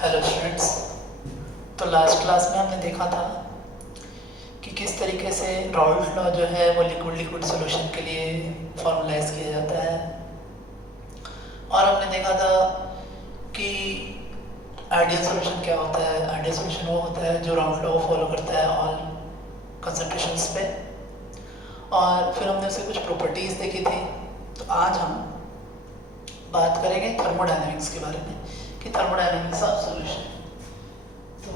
Hello students. तो last class में हमने देखा था कि किस तरीके से राउल्ट लॉ जो है वो लिक्विड लिक्विड सॉल्यूशन के लिए फॉर्मुलाइज किया जाता है, और हमने देखा था कि आइडियल सॉल्यूशन क्या होता है। आइडियल सॉल्यूशन वो होता है जो राउल्ट लॉ को फॉलो करता है ऑल कंसंट्रेशंस पे, और फिर हमने उससे कुछ प्रॉपर्टीज़ देखी थी। तो आज हम बात करेंगे थर्मोडायनेमिक्स के बारे में कि थर्मोडायनेमिक्स ऑफ सॉल्यूशन। तो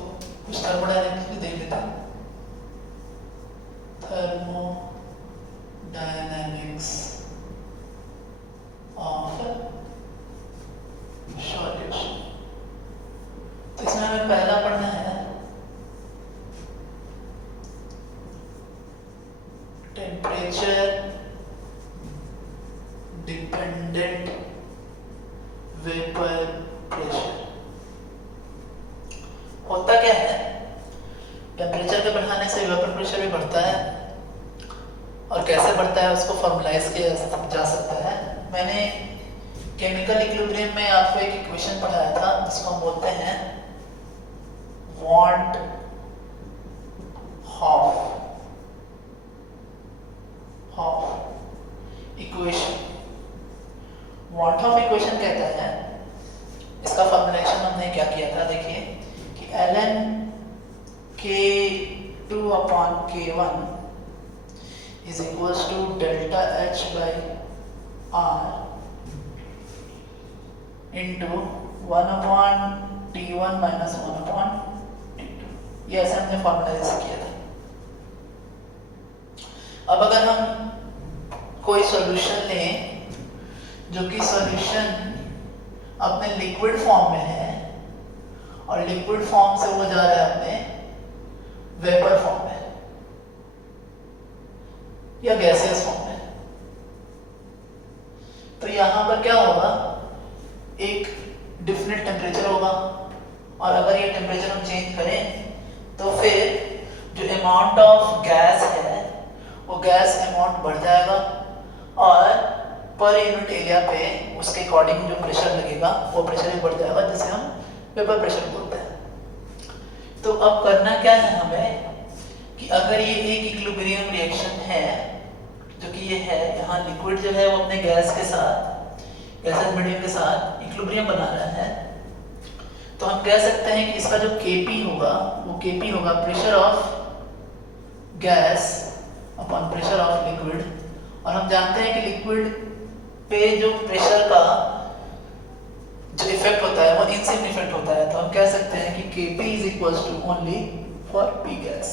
कुछ थर्मोडायनेमिक्स भी देख लेते हैं। Thermodynamics of solution. तो इसमें हमें पहला पढ़ना है टेम्परेचर डिपेंडेंट वेपर प्रेशर। होता क्या है, टेम्परेचर के बढ़ाने से वेपर प्रेशर भी बढ़ता है, और कैसे बढ़ता है उसको फॉर्मुलाइज किया जा सकता है। मैंने केमिकल इक्विलिब्रियम में आपको एक इक्वेशन पढ़ाया था जिसको हम बोलते हैं Van't Hoff equation. Van't Hoff equation कहता है, इसका फॉर्मुलेशन हमने क्या किया था, देखिए कि ln K2 upon K1 is equals to delta H by R into 1 upon T1 minus 1 upon T2। ये ऐसे हमने फॉर्मुलाइज किया था। अब अगर हम कोई सॉल्यूशन लें जो कि सॉल्यूशन अपने लिक्विड फॉर्म में है, और लिक्विड फॉर्म से वो जा रहा है अपने वेपर फॉर्म में या गैसियस फॉर्म में, तो यहां पर क्या होगा, एक डिफिनिट टेम्परेचर होगा, और अगर ये टेम्परेचर हम चेंज करें तो फिर जो अमाउंट ऑफ गैस है वो गैस अमाउंट बढ़ जाएगा, और पर यूनिट एरिया पे उसके अकॉर्डिंग जो प्रेशर लगेगा वो प्रेशर भी बढ़ जाएगा, जिसे हम वेपर प्रेशर बोलते हैं। तो अब करना क्या है हमें कि अगर ये एक इक्विलिब्रियम रिएक्शन है, जो कि ये है, यहाँ लिक्विड जो है वो अपने गैस के साथ, गैसियस मीडियम के साथ इक्विलिब्रियम बना रहा है, तो हम कह सकते हैं कि इसका जो Kp होगा वो Kp होगा pressure of gas upon pressure of liquid. और हम जानते हैं कि लिक्विड पे जो प्रेशर का जो इफेक्ट होता है वो इनसिग्निफिकेंट होता है, तो हम कह सकते हैं कि Kp is equals to only for P gas.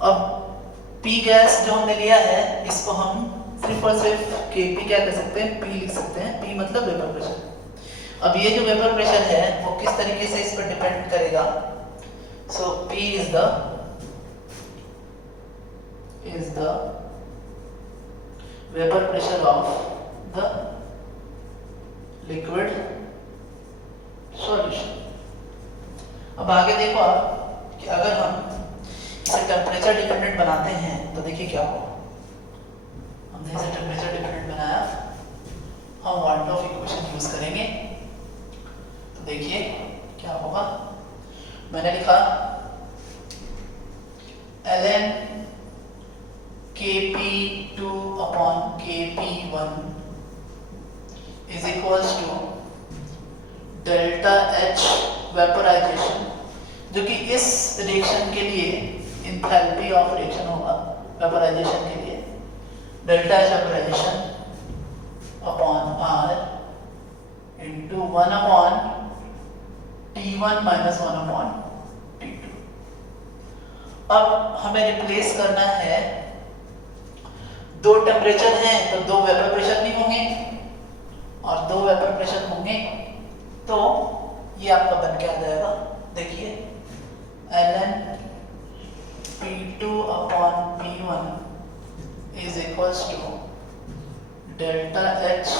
अब P गैस जो हमने लिया है इसको हम सिर्फ और सिर्फ Kp क्या कर सकते हैं, P लिख सकते हैं। P मतलब वेपर प्रेशर। अब ये जो वेपर प्रेशर है वो किस तरीके से इस पर डिपेंड करेगा, सो P is the vapour pressure of the liquid solution. अब आगे देखो आप कि अगर हम इसे टेम्परेचर डिपेंडेंट बनाते हैं तो देखिए क्या होगा। हमने इसे टेम्परेचर डिपेंडेंट बनाया, हम वॉन्ट ऑफ इक्वेशन यूज करेंगे, तो देखिए क्या होगा। मैंने लिखा ln Kp2 upon Kp1 is equals to delta H vaporisation, जो कि इस रिएक्शन के लिए एंथैल्पी ऑफ रिएक्शन होगा वेपोराइजेशन के लिए, delta H vaporisation upon R into 1 upon T1 minus 1 upon T2। अब हमें रिप्लेस करना है, दो टेम्परेचर हैं तो दो वेपर प्रेशर नहीं होंगे, और दो वेपर प्रेशर होंगे तो ये आपका बन के आ जाएगा। देखिए ln P2 upon P1 is equals to delta H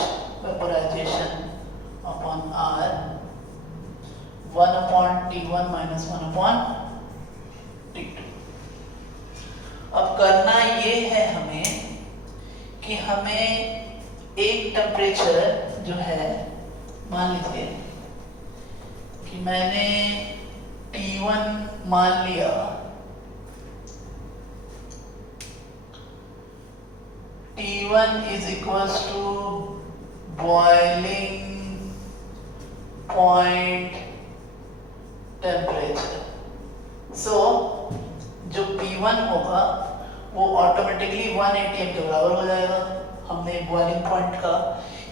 vaporization upon R 1 upon T1 minus 1 upon T2। अब करना ये है हमें कि हमें एक टेम्परेचर जो है, मान लीजिए कि मैंने T1 मान लिया, T1 is equals to boiling point temperature. So जो P1 होगा वो ऑटोमेटिकली 1 atm के बराबर हो जाएगा। हमने बॉइलिंग पॉइंट का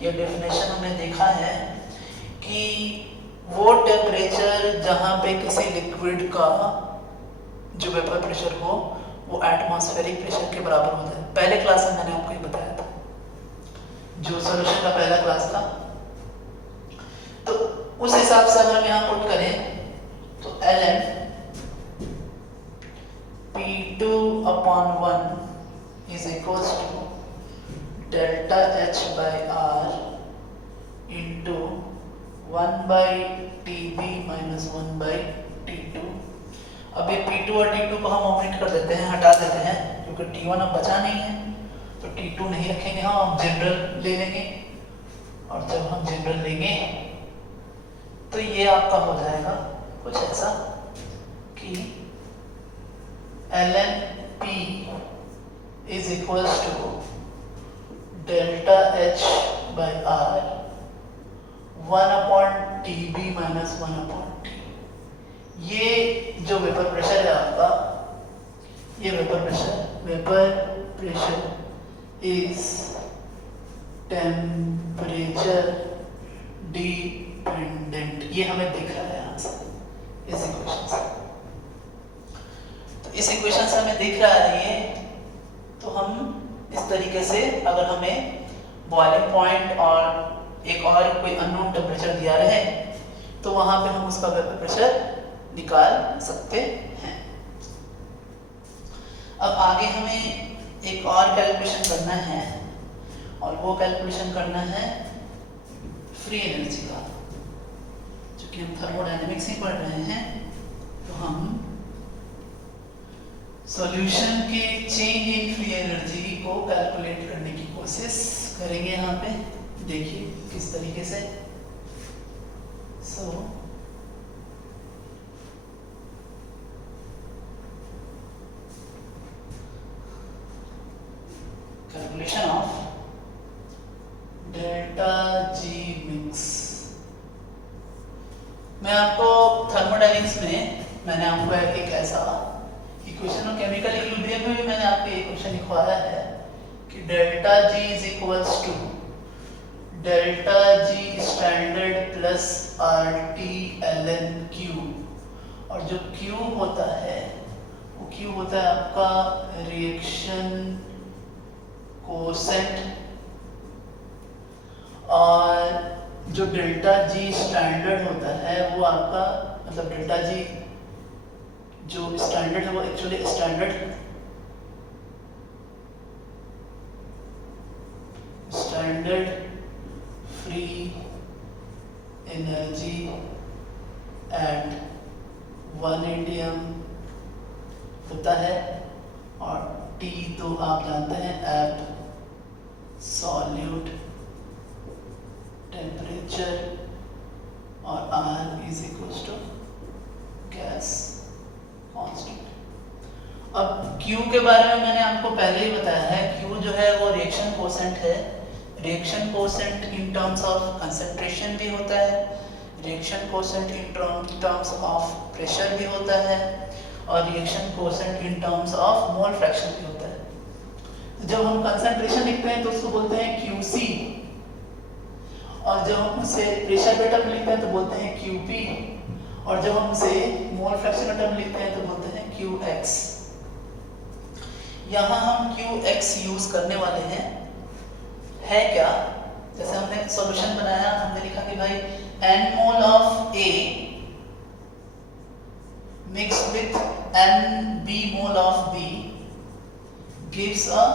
ये डेफिनेशन हमने देखा है कि वो टेम्परेचर जहाँ पे किसी लिक्विड का जो वेपर प्रेशर हो वो एटमॉस्फेरिक प्रेशर के बराबर होता है। पहले क्लास में मैंने आपको ये बताया था, जो सॉल्यूशन का पहला क्लास था। तो उस हिसाब से अगर हम यहाँ पुट करें तो ln P2/1 is equals to delta H by R into 1 by TB minus 1 by T2। अब ये P2 और T2 को हम ओमिट कर देते हैं, हटा देते हैं, क्योंकि T1 अब बचा नहीं है तो T2 नहीं रखेंगे, हम जनरल ले लेंगे। और जब हम जनरल लेंगे तो ये आपका हो जाएगा कुछ ऐसा कि ln P is equals to delta H by R 1/TB minus 1/T। ये जो वेपर प्रेशर है आपका, ये vapour pressure is temperature dependent. ये हमें दिख रहा है यहाँ से इस इक्वेशन से। तो इस इक्वेशन से हमें दिख रहा है ये, तो हम इस तरीके से अगर हमें बॉइलिंग पॉइंट और एक और कोई अननोन टेम्परेचर दिया रहे तो वहां पे हम उसका वेपर प्रेशर निकाल सकते हैं। अब आगे हमें एक और कैलकुलेशन करना है, और वो कैलकुलेशन करना है फ्री एनर्जी का। चूंकि हम थर्मोडायनेमिक्स ही पढ़ रहे हैं तो हम सॉल्यूशन के चेंज इन फ्री एनर्जी को कैलकुलेट करने की कोशिश करेंगे। यहाँ पे देखिए किस तरीके से। So calculation of delta G mix. मैं आपको थर्मोडायनेमिक्स में मैंने आपको एक ऐसा इक्वेशन और केमिकल इक्विलिब्रियम में भी मैंने आपको इक्वेशन लिखवाया है कि delta G is equals to delta G standard plus R T ln Q. और जो क्यू होता है वो क्यू होता है आपका रिएक्शन कोसेंट, और जो डेल्टा जी स्टैंडर्ड होता है वो आपका मतलब डेल्टा जी जो स्टैंडर्ड है वो actually standard free energy at 1 atm होता है, और T तो आप जानते हैं एब्सोल्यूट टेम्परेचर, और R is equals to gas constant. अब Q के बारे में मैंने आपको पहले ही बताया है, Q जो है वो रिएक्शन कोसेंट है। Reaction quotient in terms of concentration भी होता है, reaction quotient in terms of pressure भी होता है, और reaction quotient in terms of mole fraction भी होता है। जब हम कंसंट्रेशन लिखते हैं तो उसको बोलते हैं QC, और जब हम उसे प्रेशर के टर्म लिखते हैं तो बोलते हैं QP, और जब हम उसे मोल फ्रैक्शन का टर्म लिखते हैं तो बोलते हैं QX। यहाँ हम QX यूज करने वाले हैं, है क्या? जैसे हमने सॉल्यूशन बनाया, हमने लिखा कि भाई n mole of A mixed with NB mole of B gives a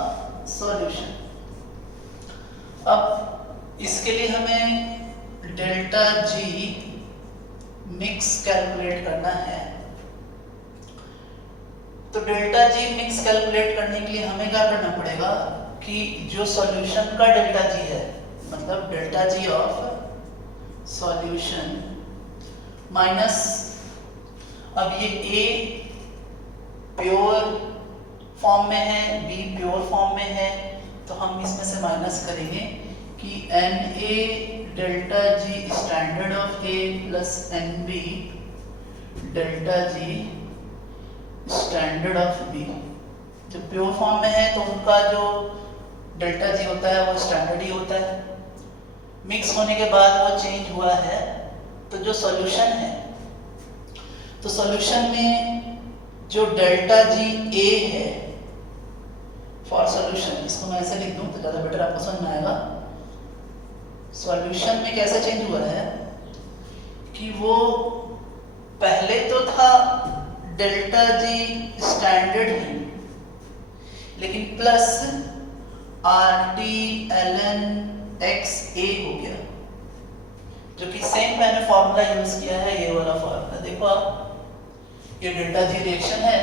solution। अब इसके लिए हमें डेल्टा G मिक्स कैलकुलेट करना है। तो डेल्टा G मिक्स कैलकुलेट करने के लिए हमें क्या करना पड़ेगा कि जो सॉल्यूशन का डेल्टा G है, मतलब delta G of solution minus, अब ये A प्योर फॉर्म में है, B प्योर फॉर्म में है, तो हम इसमें से माइनस करेंगे कि Na delta G standard of A plus NB delta G standard of B। जब प्योर फॉर्म में है तो उनका जो डेल्टा G होता है वो स्टैंडर्ड ही होता है। मिक्स होने के बाद वो चेंज हुआ है, तो जो सॉल्यूशन है, तो सॉल्यूशन में जो डेल्टा G A है फॉर सॉल्यूशन, इसको मैं ऐसे लिख दूं तो ज़्यादा बेटर आपको समझ में आएगा। सॉल्यूशन में कैसे चेंज हुआ है कि वो पहले तो था डेल्टा G स्टैंडर्ड ही, लेकिन प्लस RT ln XA हो गया, जो कि सेम मैंने फॉर्मूला यूज किया है, ये वाला फॉर्मूला देखो आप। ये डेल्टा G रिएक्शन है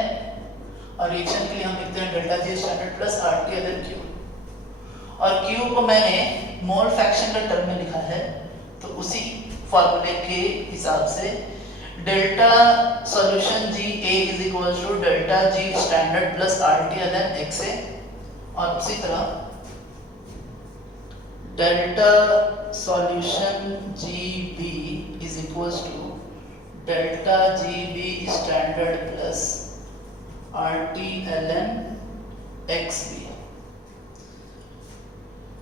और रिएक्शन के लिए हम लिखते हैं delta G standard plus RT ln Q, और Q को मैंने मोल फ्रैक्शन के टर्म में लिखा है, तो उसी फॉर्मूले के हिसाब से delta solution GA is equal to delta G standard plus RT ln XA, और उसी तरह delta solution GB is equal to delta GB standard plus RT ln XB।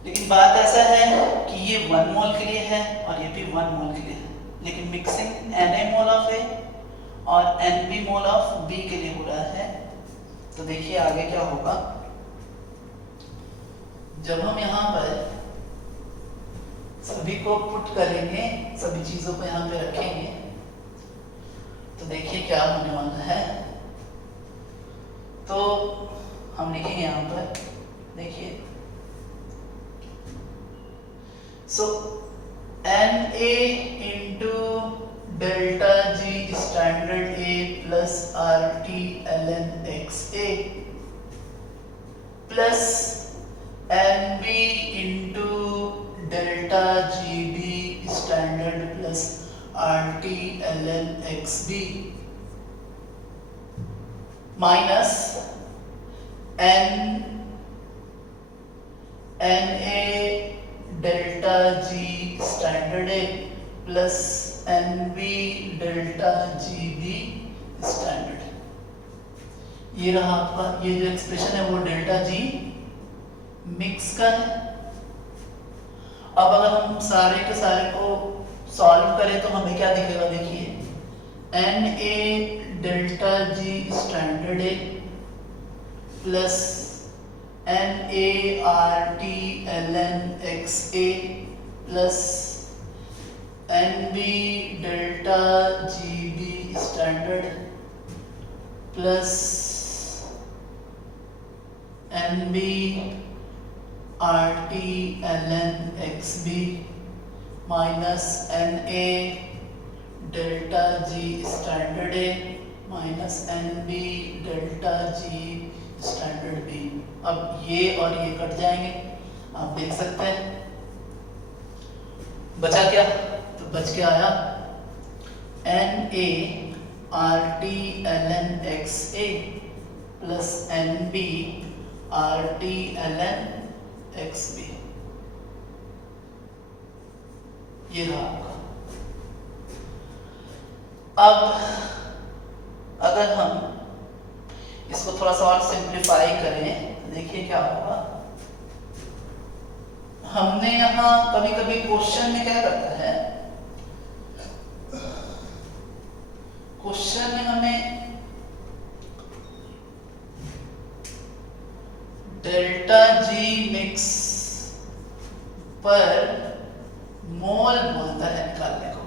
लेकिन बात ऐसा है कि ये 1 मोल के लिए है और ये भी 1 मोल के लिए है, लेकिन mixing Na mole of A और Nb मोल ऑफ B के लिए हो रहा है। तो देखिए आगे क्या होगा, जब हम यहाँ पर सभी को पुट करेंगे, सभी चीजों को यहाँ पे रखेंगे, तो देखिए क्या होने वाला है। तो हम लिखेंगे यहाँ पर, देखिए सो Na into delta G standard A plus RT ln XA plus Nb into delta GB standard plus RT ln XB minus Na delta G standard A plus Nb delta GB standard. ये रहा आपका, ये जो expression है वो delta G mix का है। अब अगर हम सारे के सारे को सॉल्व करें तो हमें क्या दिखेगा, देखिए Na delta G standard A plus NaRT ln XA plus Nb delta GB standard plus Nb RT ln XB minus Na delta G standard A minus Nb delta G standard B। अब ये और ये cut जाएंगे, आप देख सकते हैं। बचा क्या, तो बच के आया NaRT ln XA plus Nb RT ln XB। ये रहा आपका। अब अगर हम इसको थोड़ा सा और सिंप्लीफाई करें, देखिए क्या होगा। हमने यहाँ कभी कभी क्वेश्चन में क्या करता है, क्वेश्चन में हमें डेल्टा G मिक्स पर मोल बोलता है निकालने को।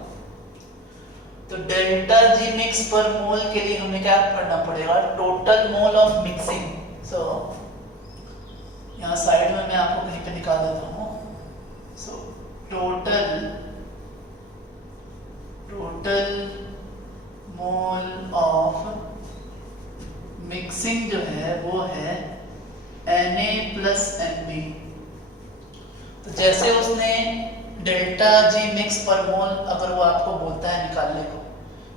तो डेल्टा G मिक्स पर मोल के लिए हमें क्या करना पड़ेगा, टोटल मोल ऑफ मिक्सिंग। सो यहाँ साइड में मैं आपको कहीं पे निकाल देता हूँ। So total mole of mixing जो है वो है Na प्लस Nb। तो जैसे उसने डेल्टा G मिक्स पर मोल अगर वो आपको बोलता है निकालने को,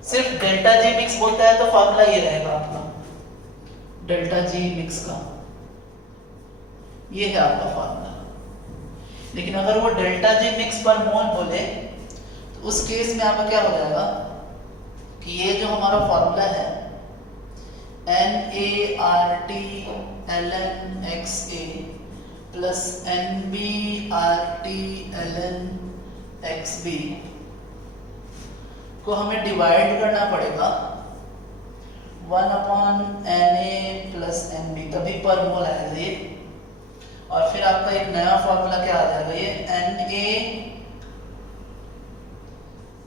सिर्फ डेल्टा जी मिक्स बोलता है तो फॉर्मूला ये रहेगा आपका डेल्टा जी मिक्स का, ये है आपका फॉर्मूला। लेकिन अगर वो डेल्टा जी मिक्स पर मोल बोले तो उस केस में आपका क्या हो जाएगा कि ये जो हमारा फॉर्मूला है NaRT ln XA plus NbRT ln XB को हमें डिवाइड करना पड़ेगा 1/Na प्लस NB, तभी पर मोल आएगा ये। और फिर आपका एक नया फॉर्मूला क्या आ जाएगा, ये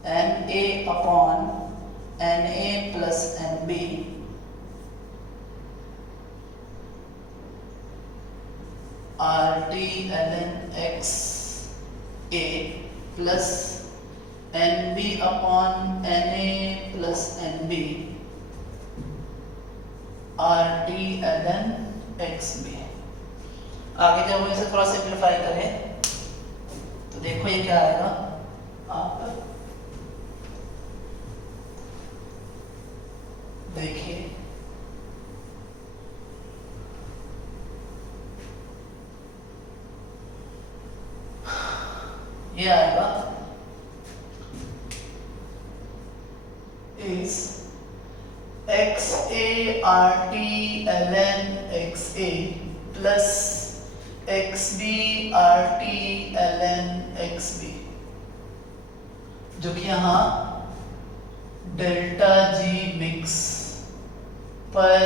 Na upon Na plus NB RT ln XA plus NB upon Na plus NB RT ln XB। आगे जब हम इसे थोड़ा सिंप्लीफाई करें तो देखो ये क्या आएगा आप देखिए, ये आएगा इस XaRT ln XA plus XbRT ln XB, जो कि यहाँ डेल्टा जी मिक्स पर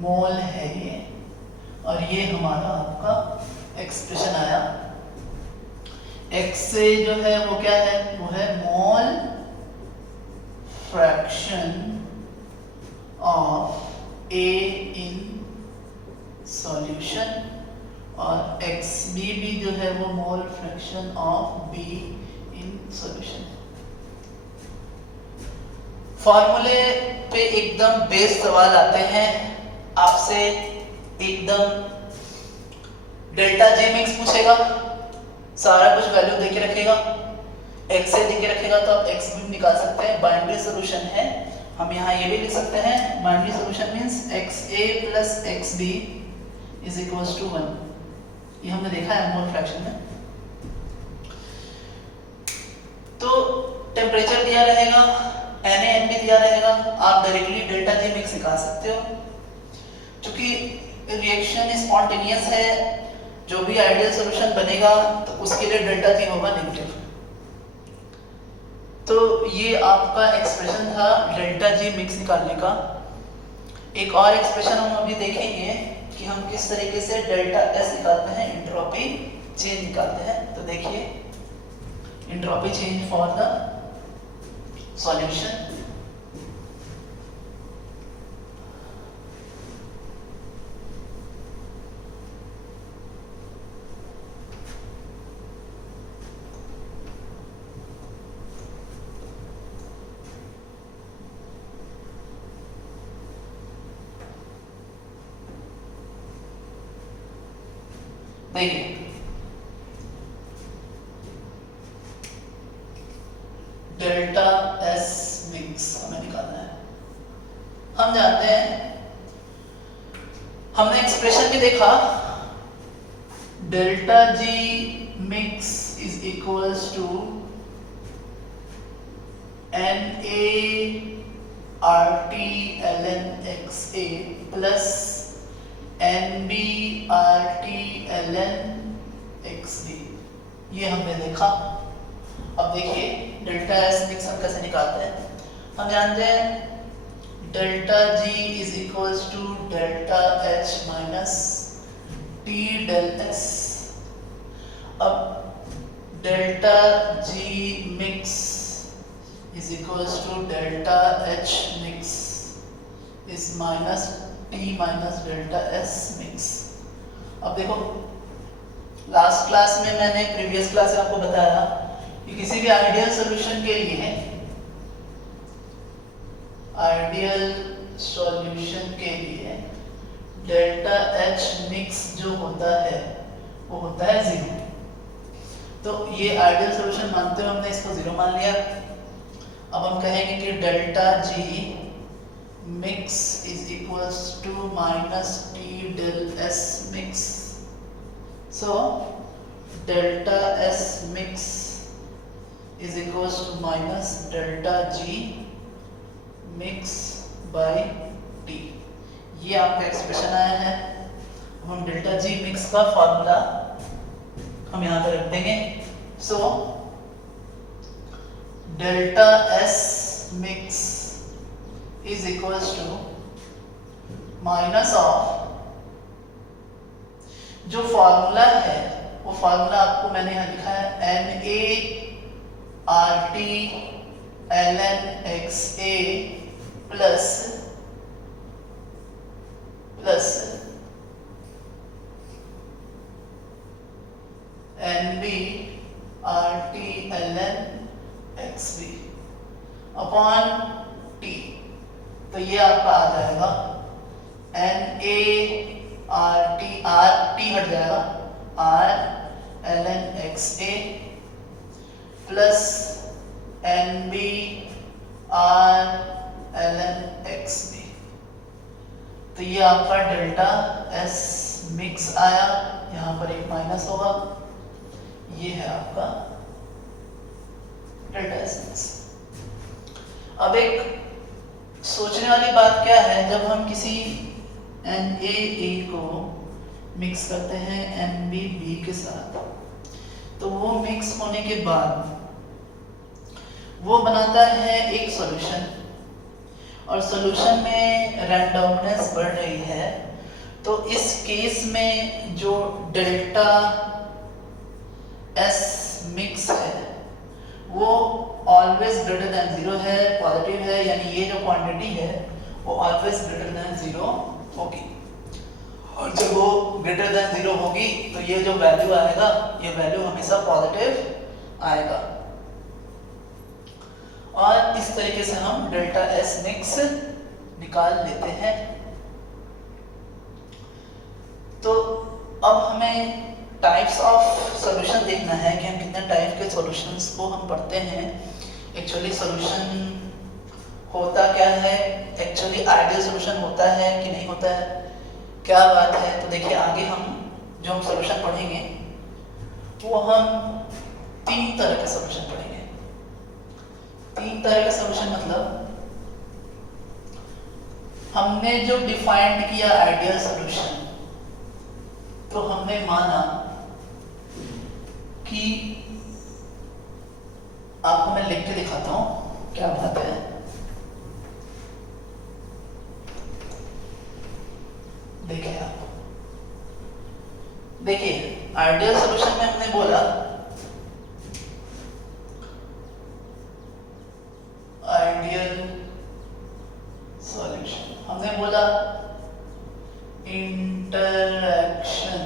मोल है ये, और ये हमारा आपका एक्सप्रेशन आया। X से जो है वो क्या है, वो है mole fraction of A in solution, और XB भी जो है वो mole fraction of B in solution. फॉर्मूले पे एकदम बेस सवाल आते हैं, आपसे एकदम डेल्टा जी मिक्स पूछेगा, सारा कुछ वैल्यू देके रखेगा, x से देके रखेगा तो आप x भी निकाल सकते हैं। बाइनरी सॉल्यूशन है, हम यहाँ ये भी लिख सकते हैं binary solution means XA plus XB is equals to 1। ये हमने देखा है मोल फ्रैक्शन में। तो टेम्परेचर दिया रहेगा, Na दिया रहेगा, आप डायरेक्टली डेल्टा जी मिक्स निकाल सकते हो। क्योंकि रिएक्शन स्पॉन्टेनियस है, जो भी आइडियल सॉल्यूशन बनेगा तो उसके लिए डेल्टा जी होगा नेगेटिव। तो ये आपका एक्सप्रेशन था डेल्टा जी मिक्स निकालने का। एक और एक्सप्रेशन हम अभी देखेंगे कि हम किस तरीके से डेल्टा एस निकालते हैं, एंट्रोपी चेंज निकालते हैं। तो देखिए entropy change for the solution. देखिए डेल्टा एस मिक्स हमें निकालना है। हम जानते हैं, हमने एक्सप्रेशन भी देखा, delta G mix is equals to NaRT ln XA plus NbRT ln XB। ये हमने देखा। अब देखिए डेल्टा एस मिक्स हम कैसे निकालते हैं। हम जानते हैं delta G is equals to delta H minus T del S. अब delta G mix is equals to delta H mix is minus T minus delta S mix. अब देखो लास्ट क्लास में मैंने प्रीवियस क्लास में आपको बताया कि किसी भी आइडियल सॉल्यूशन के लिए, आइडियल सॉल्यूशन के लिए डेल्टा एच मिक्स जो होता है वो होता है 0। तो ये आइडियल सॉल्यूशन मानते हुए हमने इसको 0 मान लिया। अब हम कहेंगे कि delta G mix is equals to minus T del S mix. So delta S mix is equals to minus delta G mix by T. ये आपका एक्सप्रेशन आया है। हम डेल्टा जी मिक्स का फॉर्मूला हम यहाँ पे रख देंगे। So delta S mix is equals to minus of, जो फॉर्मूला है वो फॉर्मूला आपको मैंने यहाँ लिखा है N A R T L N X A plus N B R T L N X B upon T. तो ये आपका आ जाएगा एन ए आर टी हट जाएगा R L N X A plus N B R L N X B. तो ये आपका delta S mix आया, यहाँ पर एक माइनस होगा, ये है आपका डेल्टा एस मिक्स। अब एक सोचने वाली बात क्या है, जब हम किसी NaA को मिक्स करते हैं NbB के साथ, तो वो मिक्स होने के बाद वो बनाता है एक सॉल्यूशन, और सॉल्यूशन में रैंडमनेस बढ़ रही है। तो इस केस में जो डेल्टा एस मिक्स है वो ऑलवेज ग्रेटर देन जीरो है, पॉजिटिव है, यानी ये जो क्वांटिटी है वो ऑलवेज ग्रेटर देन जीरो होगी। और जब वो ग्रेटर देन जीरो होगी तो ये जो वैल्यू आएगा, ये वैल्यू हमेशा पॉजिटिव आएगा। और इस तरीके से हम डेल्टा एस मिक्स निकाल लेते हैं। तो अब हमें टाइप्स ऑफ सॉल्यूशन देखना है कि हम कितने टाइप के सॉल्यूशंस को हम पढ़ते हैं। एक्चुअली सॉल्यूशन होता क्या है, एक्चुअली आइडियल सॉल्यूशन होता है कि नहीं होता है, क्या बात है। तो देखिए आगे हम जो हम सॉल्यूशन पढ़ेंगे वो हम तीन तरह के सॉल्यूशन पढ़ेंगे। तीन तरह का सॉल्यूशन मतलब हमने जो डिफाइंड किया आइडियल सॉल्यूशन, तो हमने माना कि आपको मैं लिख के दिखाता हूं क्या बात है। देखिए आप, देखिए आइडियल सॉल्यूशन में हमने बोला आइडियल सॉल्यूशन, हमने बोला interaction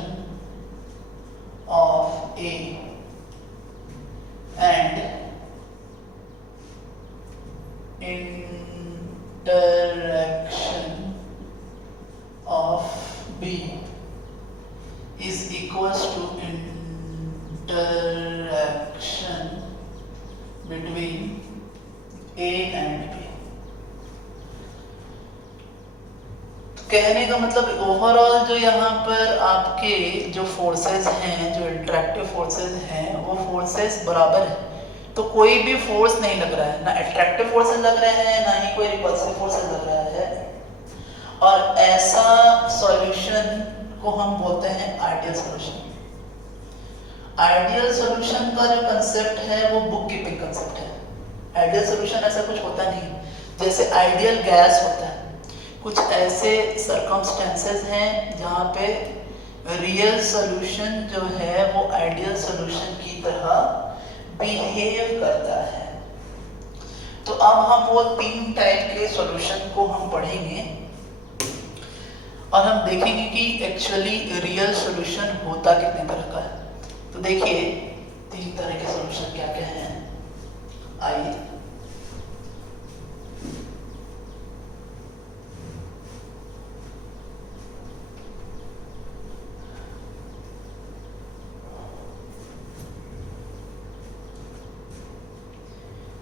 of A and interaction of B is equals to interaction between A and B। कहने का मतलब ओवरऑल जो यहाँ पर आपके जो फोर्सेस हैं, जो इंटरैक्टिव फोर्सेस हैं, वो फोर्सेस बराबर है। तो कोई भी फोर्स नहीं लग रहा है, ना अट्रैक्टिव फोर्सेस लग रहे हैं, ना ही कोई रिपल्सिव फोर्सेस लग रहा है। और ऐसा सॉल्यूशन को हम बोलते हैं आइडियल सॉल्यूशन। आइडियल सॉल्यूशन का जो कंसेप्ट है वो बुक कीपिंग कंसेप्ट है। आइडियल सॉल्यूशन ऐसा कुछ होता नहीं, जैसे आइडियल गैस होता है। कुछ ऐसे सर्कमस्टेंसेस हैं जहाँ पे रियल सॉल्यूशन जो है वो आइडियल सॉल्यूशन की तरह बिहेव करता है। तो अब हम वो तीन टाइप के सॉल्यूशन को हम पढ़ेंगे और हम देखेंगे कि एक्चुअली रियल सॉल्यूशन होता कितने तरह का है। तो देखिए तीन तरह के सॉल्यूशन क्या क्या हैं, आइए।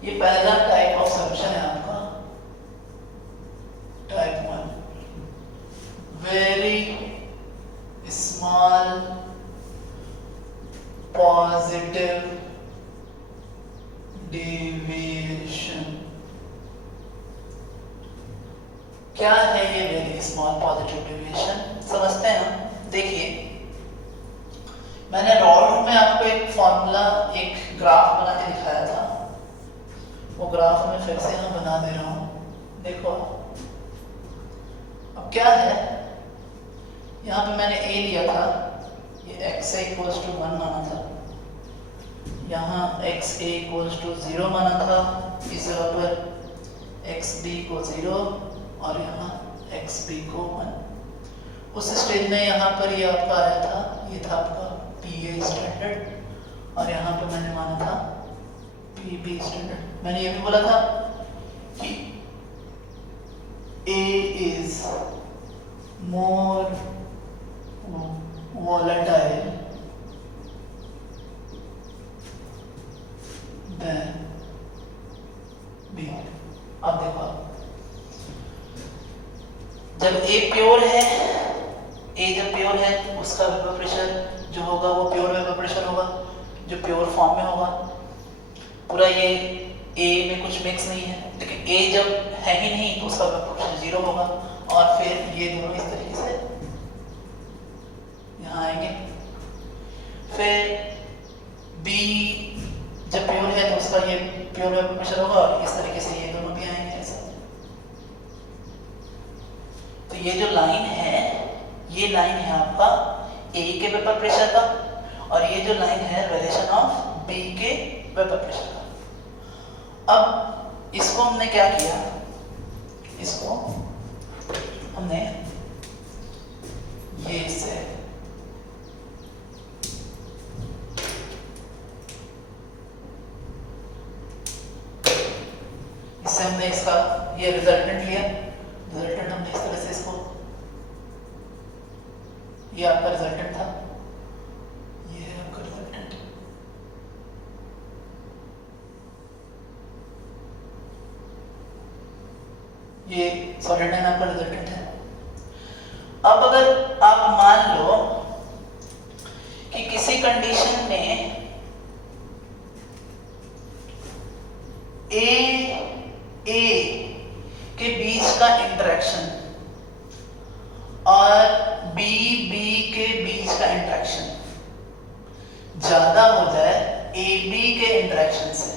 ये पहला type of small positive deviation. क्या है ये वेरी स्मॉल पॉजिटिव डेविएशन, समझते हैं हम। देखिए, मैंने रॉड में आपको एक फॉर्मूला, एक ग्राफ बना के दिखाया था, वो ग्राफ में फिर से हम बना दे रहा हूं। देखो अब क्या है, यहाँ पे मैंने a लिया था, ये x a इक्वल्स टू 1 माना था, यहाँ x a इक्वल्स टू 0 माना था, इस जगह पर x b को 0 और यहाँ x b को 1। उस स्टेज में यहाँ पर ये आपका आया था, ये था आपका PA स्टैंडर्ड और यहाँ पे मैंने माना था PB स्टैंडर्ड। मैंने ये भी बोला था कि A is more volatile than B। अब देखो, जब A प्योर है, A जब प्योर है तो उसका वेपर प्रेशर जो होगा वो प्योर वेपर प्रेशर होगा, जो प्योर फॉर्म में होगा। पूरा ये A में कुछ मिक्स नहीं है, लेकिन A जब है ही नहीं तो उसका वेपर प्रेशर 0 होगा। और फिर ये दोनों इस तरीके से यहाँ आएंगे। फिर B जब प्योर है तो उसका ये प्योर वेपर प्रेशर होगा और इस तरीके से ये दोनों भी आएंगे ऐसे। तो ये जो लाइन है, ये लाइन है आपका A के वेपर प्रेशर का और ये जो लाइन है वेरिएशन ऑफ B के वेपर प्रेशर का। अब इसको हमने क्या किया, इसको हमने ये से इससे हमने इसका ये रिजल्टेंट लिया, रिजल्टेंट हमने इस तरह से इसको, ये आपका रिजल्टेंट था, ये है आपका रिजल्टेंट। ये सॉलिड लाइन आपका रिजल्टेंट है। अब अगर आप मान लो कि किसी कंडीशन में A के बीच का इंटरेक्शन और B के बीच का इंटरेक्शन ज्यादा हो जाए AB के इंटरेक्शन से,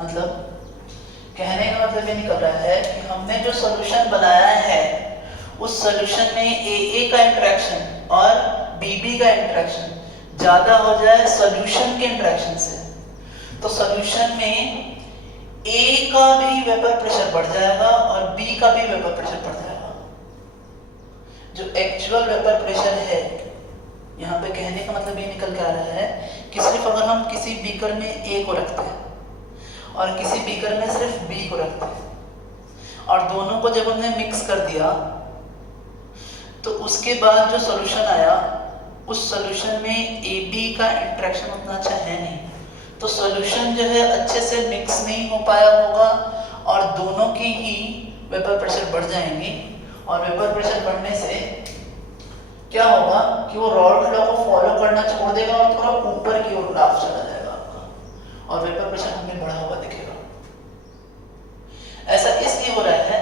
मतलब कहने का मतलब ये निकल रहा है कि हमने जो सॉल्यूशन बनाया है उस सॉल्यूशन में AA का इंटरेक्शन और BB का इंटरेक्शन ज्यादा हो जाए सॉल्यूशन के इंटरेक्शन से, तो सॉल्यूशन में A का भी वेपर प्रेशर बढ़ जाएगा और B का भी वेपर प्रेशर बढ़ जाएगा। जो एक्चुअल वेपर प्रेशर है, यहाँ पे कहने का मतलब ये निकल के आ रहा है कि सिर्फ अगर हम किसी बीकर में A को रखते हैं और किसी बीकर में सिर्फ B को रखते हैं और दोनों को जब हमने मिक्स कर दिया तो उसके बाद जो सॉल्यूशन आया उस सॉल्यूशन में AB का इंटरेक्शन उतना अच्छा है नहीं, तो सॉल्यूशन जो है अच्छे से मिक्स नहीं हो पाया होगा और दोनों की ही वेपर प्रेशर बढ़ जाएंगे। और वेपर प्रेशर बढ़ने से क्या होगा कि वो रॉल्फ लॉ को फॉलो करना छोड़ देगा और थोड़ा ऊपर की ओर ग्राफ चला जाएगा आपका और वेपर प्रेशर हमें बढ़ा हुआ दिखेगा। ऐसा इसलिए हो रहा है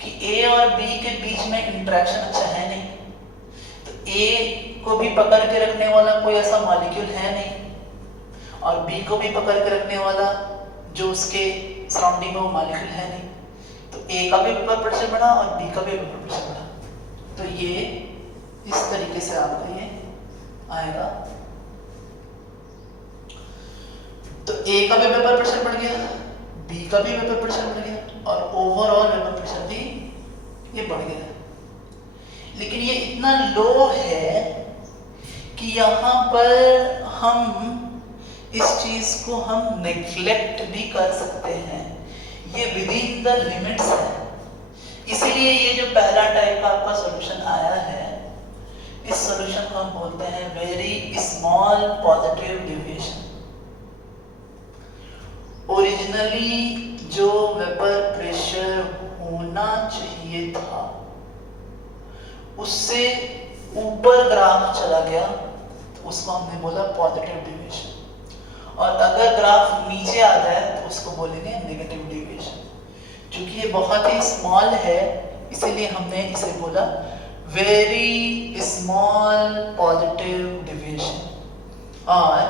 कि A और B के बीच में इंटरेक्शन अच्छा है नहीं, तो A को भी पकड़ के रखने वाला कोई ऐसा मॉलिक्यूल है नहीं और B को भी पकड़ के रखने वाला जो उसके सराउंडिंग में वो मॉलिक्यूल है नहीं, तो A का भी वेपर प्रेशर बढ़ा और B का भी वेपर प्रेशर बढ़ा। तो ये इस तरीके से आपका ये आएगा। तो A का भी वेपर प्रेशर बढ़ गया, B का भी वेपर प्रेशर बढ़ गया और ओवरऑल वेपर प्रेशर भी ये बढ़ गया। लेकिन ये इतना लो है कि यहाँ पर हम इस चीज को हम नेग्लेक्ट भी कर सकते हैं, ये विद इन द लिमिट्स है। इसीलिए ये जो पहला टाइप का आपका सॉल्यूशन आया है, इस सॉल्यूशन को हम बोलते हैं very small positive deviation. Originally जो वेपर प्रेशर होना चाहिए था उससे ऊपर ग्राफ चला गया तो उसको हमने बोला पॉजिटिव डिविएशन, और अगर ग्राफ नीचे आ जाए तो उसको बोलेंगे नेगेटिव डिविएशन। क्योंकि ये बहुत ही स्मॉल है इसीलिए हमने इसे बोला वेरी स्मॉल पॉजिटिव डिविएशन। और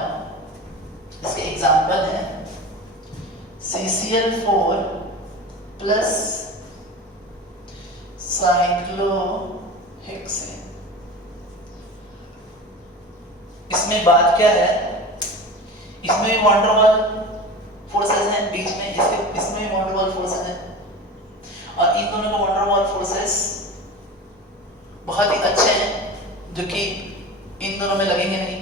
इसके एग्जाम्पल हैं CCl4 प्लस साइक्लोहेक्सेन। इसमें बात क्या है, इसमें भी वॉन डेर वाल फोर्सेस हैं बीच में, इसमें भी वॉन डेर वाल फोर्सेस हैं, और इन दोनों के वॉन डेर वाल फोर्सेस बहुत ही अच्छे हैं जो कि इन दोनों में लगेंगे नहीं,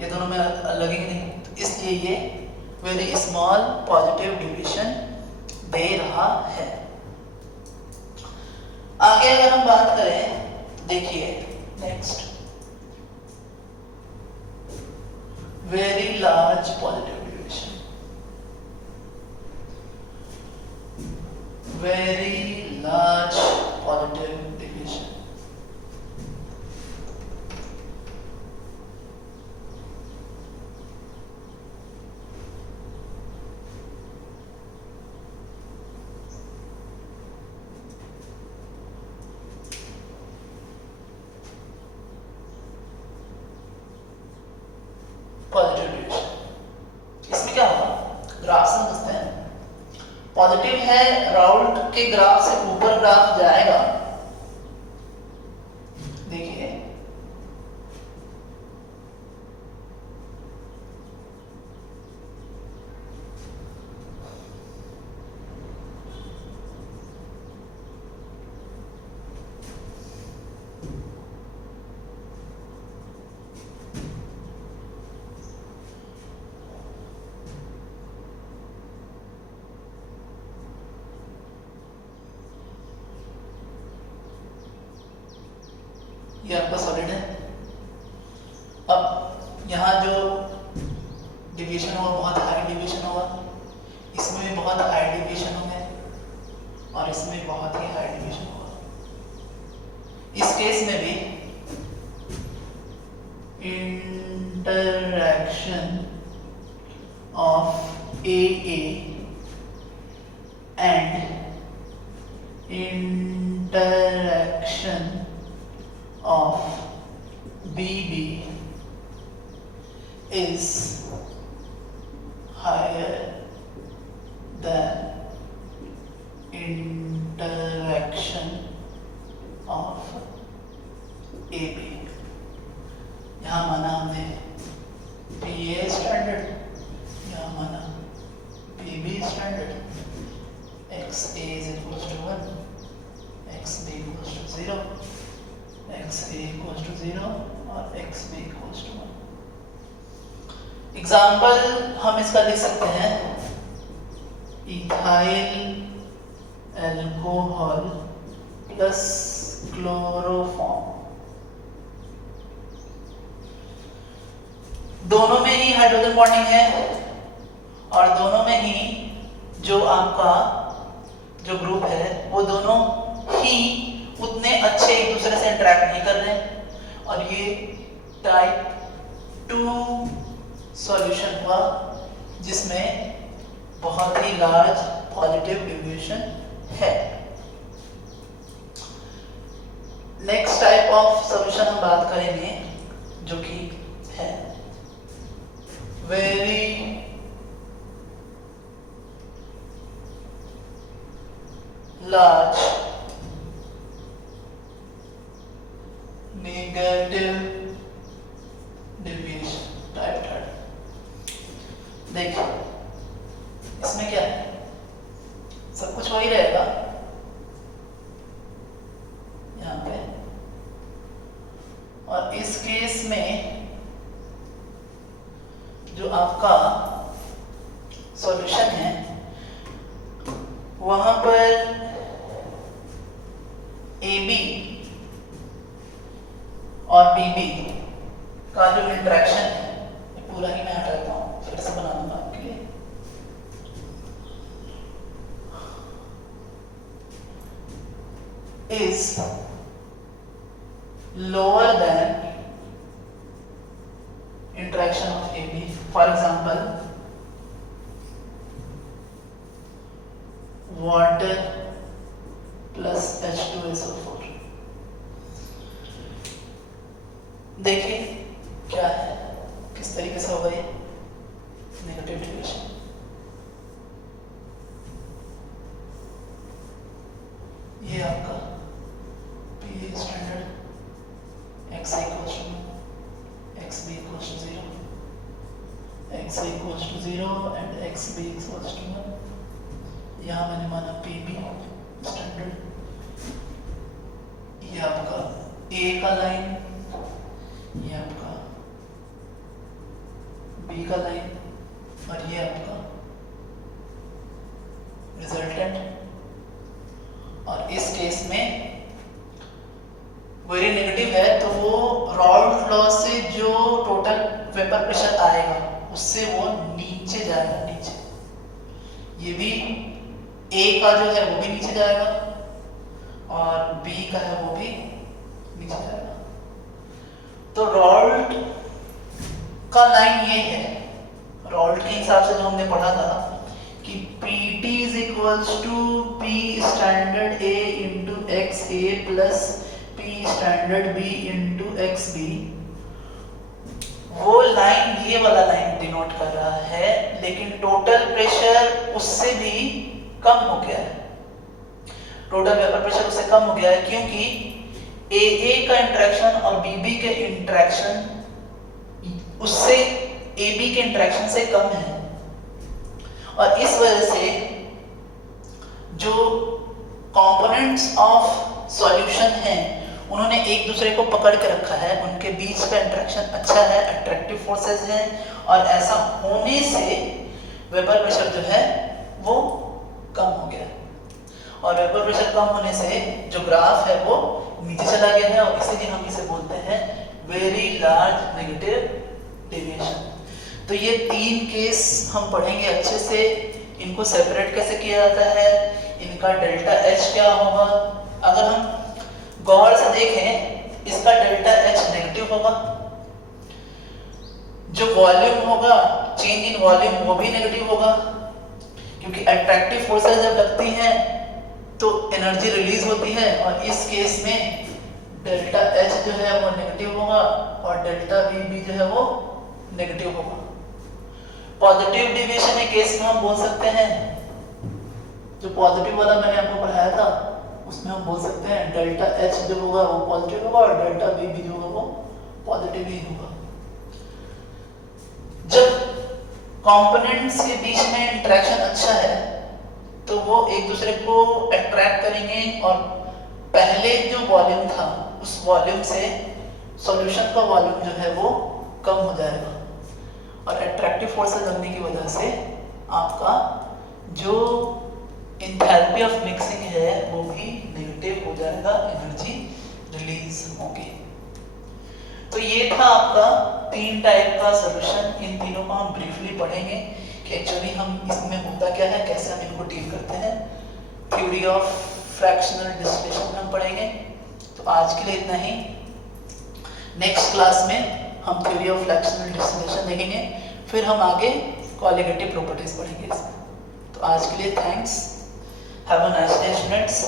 ये दोनों में लगेंगे नहीं, तो इसलिए ये वेरी स्मॉल पॉजिटिव डिविएशन दे रहा है। आगे अगर हम बात करें, देखिए next very large positive deviation, very large positive deviation. Positive deviation, इसमें क्या होगा, ग्राफ समझते हैं। पॉजिटिव है, राउल्ट के ग्राफ से ऊपर ग्राफ जाएगा, देखिए ये आपका सॉलिड है। अब यहाँ जो डिविएशन होगा बहुत हाई डिविएशन होगा, इसमें भी बहुत हाई डिविएशन होंगे और इसमें बहुत ही हाई डिविएशन होगा। इस केस में भी interaction of AA and interaction of BB is higher than interaction of AB। यहाँ माना हमने PA स्टैंडर्ड, यहाँ माना BB standard, XA is equals to 1, XB equals to 0, XA equals to 0 और XB equals to 1। एग्जाम्पल हम इसका लिख सकते हैं, इथाइल अल्कोहल प्लस क्लोरोफॉर्म, दोनों में ही हाइड्रोजन बॉन्डिंग है और दोनों में ही जो आपका जो ग्रुप है वो दोनों ही उतने अच्छे एक दूसरे से इंटरेक्ट नहीं कर रहे हैं, और ये टाइप 2 सॉल्यूशन हुआ जिसमें बहुत ही लार्ज पॉजिटिव डिविएशन है। नेक्स्ट टाइप ऑफ सॉल्यूशन हम बात करेंगे जो कि है very large negative deviation, type 3। देखिए इसमें क्या है, सब कुछ वही रहेगा यहाँ पे, और इस केस में जो आपका सॉल्यूशन है वहां पर AB और BB का जो इंटरेक्शन है, पूरा ही मैं हटाता हूँ, फिर से बना दूंगा आपके लिए। is lower interaction of AB. For example, water plus H2SO4. देखिए क्या है, किस तरीके से होगा ये नेगेटिव डेविएशन। ये आपका P standard x equals to xb equals to 0, x equals to 0 and xb equals to 1। यहाँ मैंने माना PB स्टैंडर्ड, ये आपका A का लाइन, ये आपका B का लाइन, और ये आपका रिजल्टेंट। और इस केस में वेरी नेगेटिव है तो वो राउल्ट लॉ से जो टोटल वेपर प्रेशर आएगा उससे वो नीचे जाएगा, नीचे। ये भी A का जो है वो भी नीचे जाएगा और B का है वो भी नीचे जाएगा। तो राउल्ट का लाइन ये है, राउल्ट के हिसाब से जो हमने पढ़ा था कि PT is equals to P standard A into XA plus P standard B into XB। वो लाइन ये वाला लाइन डिनोट कर रहा है, लेकिन टोटल प्रेशर उससे भी कम हो गया है, टोटल वेपर प्रेशर उससे कम हो गया है, क्योंकि AA का इंटरेक्शन और BB के इंटरेक्शन उससे AB के इंटरेक्शन से कम है। और इस वजह से जो कंपोनेंट्स ऑफ सॉल्यूशन हैं उन्होंने एक दूसरे को पकड़ के रखा है, उनके बीच का इंटरेक्शन अच्छा है, अट्रैक्टिव फोर्सेस हैं, और ऐसा होने से वेपर प्रेशर जो है वो कम हो गया। और वेपर प्रेशर कम होने से जो ग्राफ है वो नीचे चला गया है, और इसीलिए हम इसे बोलते हैं वेरी लार्ज नेगेटिव डेविएशन। तो ये तीन केस हम पढ़ेंगे अच्छे से, इनको सेपरेट कैसे किया जाता है, इनका डेल्टा H क्या होगा। अगर हम गौर से देखें इसका डेल्टा H नेगेटिव होगा, जो वॉल्यूम होगा चेंज इन वॉल्यूम वो भी नेगेटिव होगा, क्योंकि अट्रैक्टिव फोर्सेस जब लगती हैं तो एनर्जी रिलीज होती है, और इस केस में डेल्टा H जो है वो नेगेटिव होगा और डेल्टा VB जो है वो नेगेटिव होगा। पॉजिटिव डेविएशन के केस में हम बोल सकते हैं, जो पॉजिटिव वाला मैंने आपको पढ़ाया था उसमें हम बोल सकते हैं डेल्टा H जो होगा वो पॉजिटिव होगा और डेल्टा VB जो होगा वो पॉजिटिव ही होगा। जब कंपोनेंट्स के बीच में इंटरेक्शन अच्छा है तो वो एक दूसरे को अट्रैक्ट करेंगे, और पहले जो वॉल्यूम था उस वॉल्यूम से सॉल्यूशन का वॉल्यूम जो है वो कम हो जाएगा, और अट्रैक्टिव फोर्सेस लगने की वजह से आपका जो एंथैल्पी ऑफ मिक्सिंग है वो भी नेगेटिव हो जाएगा, एनर्जी रिलीज होगी। तो ये था आपका तीन टाइप का सॉल्यूशन। इन तीनों को हम ब्रीफली पढ़ेंगे कि एक्चुअली हम इसमें होता क्या है, कैसे हम इनको डील करते हैं। थ्योरी ऑफ फ्रैक्शनल डिस्टिलेशन हम पढ़ेंगे। तो आज के लिए इतना ही। नेक्स्ट क्लास में हम थ्योरी ऑफ फ्रैक्शनल डिस्टिलेशन देखेंगे, फिर हम आगे कॉलिगेटिव प्रॉपर्टीज पढ़ेंगे इसमें। तो आज के लिए thanks, have a nice day students.